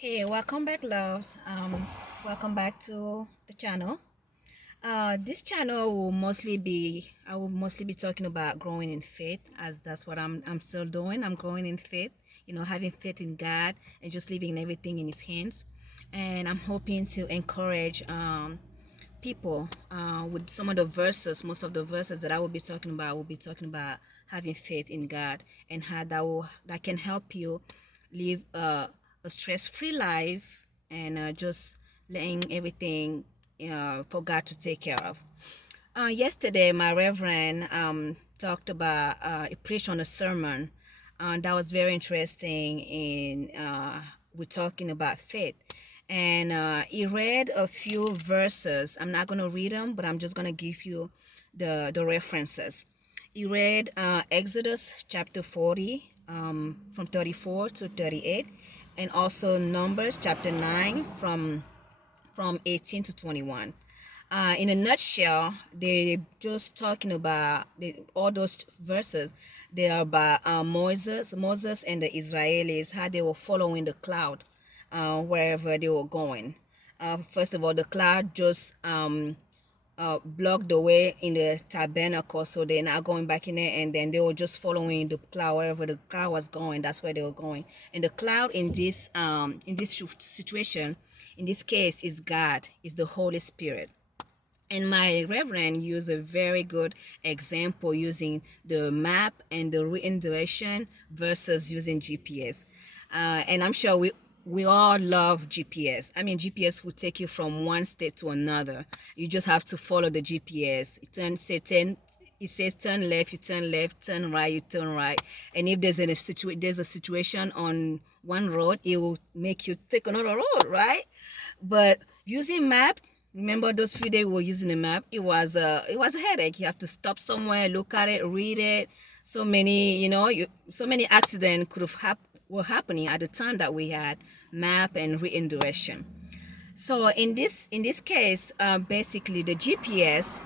Hey, welcome back, loves. Welcome back to the channel. This channel will I will mostly be talking about growing in faith, as that's what I'm still doing. I'm growing in faith, having faith in God and just leaving everything in His hands. And I'm hoping to encourage people with some of the verses. Most of the verses that I will be talking about having faith in God and how that can help you live a stress-free life and just letting everything for God to take care of. Yesterday, my reverend talked about, he preached on a sermon that was very interesting. We're talking about faith. And he read a few verses. I'm not going to read them, but I'm just going to give you the references. He read Exodus chapter 40 from 34 to 38, and also Numbers chapter 9 from 18 to 21. In a nutshell, they just talking about all those verses. They are about Moses and the Israelis, how they were following the cloud wherever they were going. First of all, the cloud just blocked the way in the tabernacle, so they're not going back in there, and then they were just following the cloud wherever the cloud was going. That's where they were going. And the cloud in this situation, in this case, is God, is the Holy Spirit. And my reverend used a very good example using the map and the redirection versus using GPS. And I'm sure we all love GPS. I mean, GPS will take you from one state to another. You just have to follow the GPS. It says turn left, you turn left, turn right, you turn right. And if there's a situation on one road, it will make you take another road, right? But using map, remember those few days we were using a map, it was a headache. You have to stop somewhere, look at it, read it. So many, so many accidents were happening at the time that we had map and reading direction. So in this case, basically the GPS,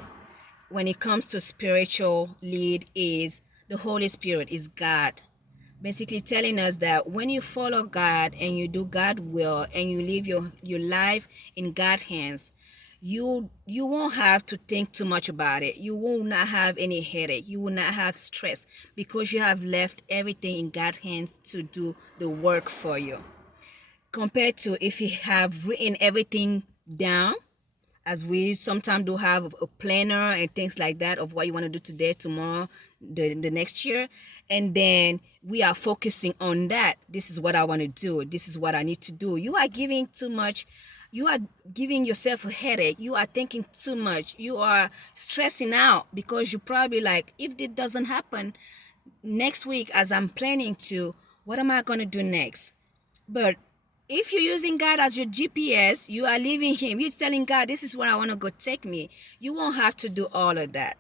when it comes to spiritual lead, is the Holy Spirit, is God. Basically telling us that when you follow God and you do God will and you live your life in God's hands, you won't have to think too much about it. You will not have any headache. You will not have stress because you have left everything in God's hands to do the work for you. Compared to if you have written everything down, as we sometimes do have a planner and things like that of what you want to do today, tomorrow, the next year, and then we are focusing on that. This is what I want to do. This is what I need to do. You are giving too much. You are giving yourself a headache. You are thinking too much. You are stressing out because you probably like, if this doesn't happen next week as I'm planning to, what am I going to do next? But if you're using God as your GPS, you are leaving Him. You're telling God, this is where I want to go, take me. You won't have to do all of that.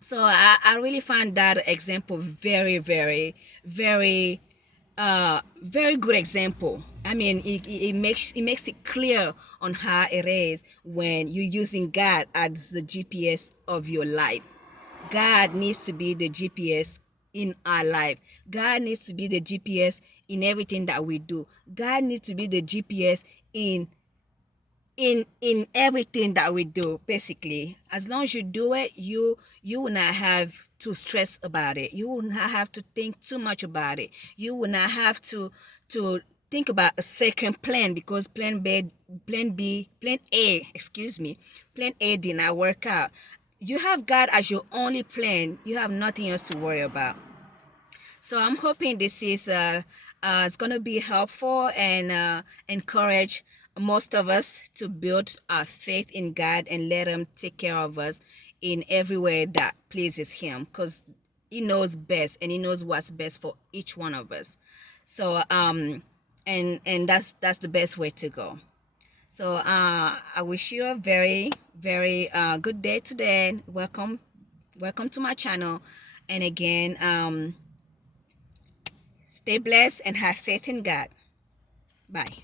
So I really find that example very, very, very, very good example. I mean, it makes it clear on how it is when you're using God as the GPS of your life. God needs to be the GPS in our life. God needs to be the GPS in everything that we do. God needs to be the GPS in everything that we do. Basically, as long as you do it, you will not have to stress about it. You will not have to think too much about it. You will not have to think about a second plan because plan A, excuse me, plan A did not work out. You have God as your only plan. You have nothing else to worry about. So I'm hoping this is it's gonna be helpful and encourage most of us to build our faith in God and let Him take care of us in every way that pleases Him, because He knows best and He knows what's best for each one of us. So and that's the best way to go. So I wish you a very, very good day today. Welcome to my channel. And again, stay blessed and have faith in God. Bye.